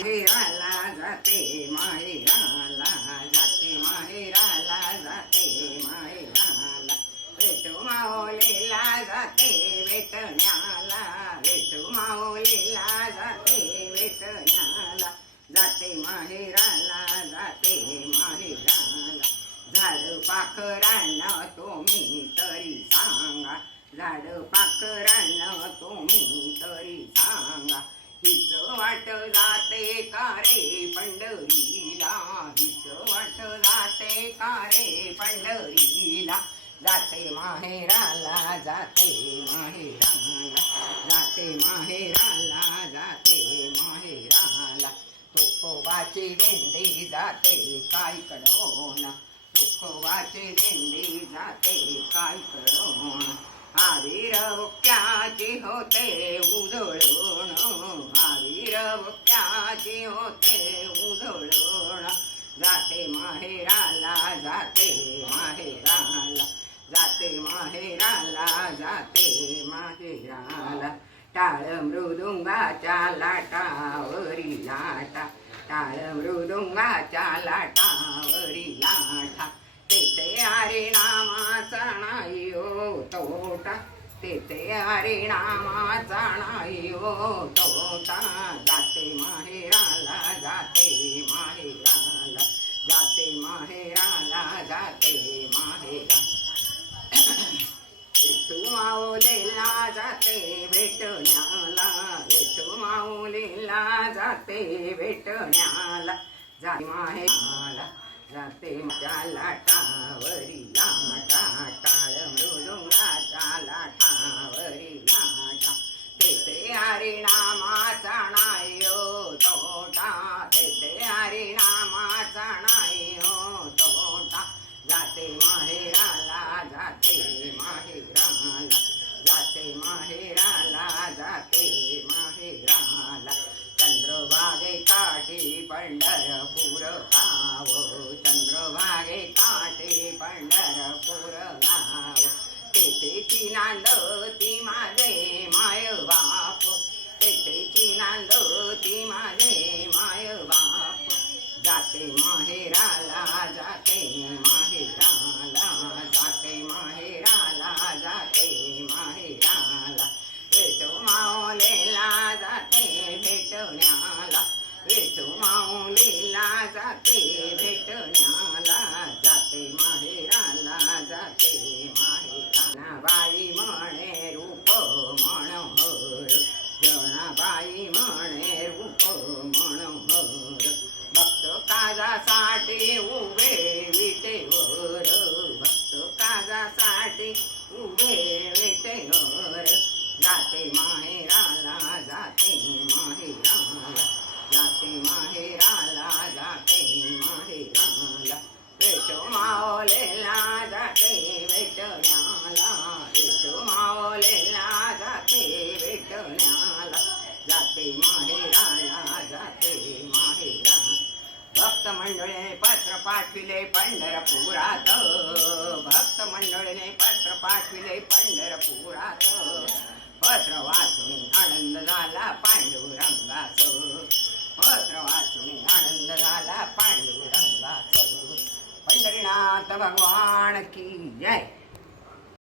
माहेराला जाते माहेराला जाते माहेराला जाते माहेराला विठू माऊलीला जाते भेटण्याला विठू माऊलीला जाते भेटण्याला जाते माहेराला जाते माहेराला झाड पाखरांना तुम्ही तरी सांगा झाड पाखरांना तुम्ही तरी सांगा हिच वाट जाते का रे पंढरीला हिच वाट जाते का रे पंढरीला जाते माहेराला जाते माहेराला जाते माहेराला जाते माहेराला तुकोबाची दिंडी जाते काय कडोन तुकोबाची दिंडी जाते काय कडोन आविरवक्याची होते उधळून आविरवक्याची होते उधळून जाते माहेराला जाते माहेराला जाते माहेराला जाते माहेराला टाळ मृदुंगाच्या लाटावरी लाटा टाळ मृदुंगाच्या लाटावरी लाटा तेथे हरी नामाचा नाही हो तोटा तेथे हरी नामाचा नाही हो तोटा जाते माहेराला जाते माहेराला जाते माहेराला जाते माहेरा विठू माऊलीला जाते भेटण्याला विठू माऊलीला जाते भेटण्याला जाते माहेराला जाते माझ्या लाटावरी लाटा टाळ मृदुंगाच्या लाटावरी लाटा तेथे हरिनामाचा नाही हो तोटा तेथे हरिनामाचा नाही हो तोटा जाते माहेराला जाते माहेराला जाते माहेराला जाते माहेराला चंद्रभागे काठी पंढरपूर गाव चंद्रभागे काठी पंढरपूर गाव तेथेची नांदती माझे माय बाप तेथेची नांदती माझे माय बाप जाते माहेराला जाते माहेराला जाते माहेराला जाते माहेराला विठू माऊलीला जाते भेटण्याला विठू माऊलीला जाते भेटण्याला जाते माहेराला जाते माहेराला बाई म्हणे रूप मनोहर जनाबाई म्हणे रूप मनोहर भक्त काजासाठी उभे विटेवर भक्त काजासाठी उभे विटेवर जाते माहेराला जाते माहेराला जाते माहेराला जाते माहेराला विठू माऊलीला जाते भेटण्याला विठू माऊलीला जाते भेटण्याला जाते माहेराला जाते माहेराला भक्त मंडळीने पत्र पाठविले पंढरपुरात भक्त मंडळीने पत्र पाठविले पंढरपुरात पत्र वाचून आनंद झाला पांडुरंगाच पत्र वाचून आनंद झाला पांडुरंगाच पंढरीनाथ भगवान की जय।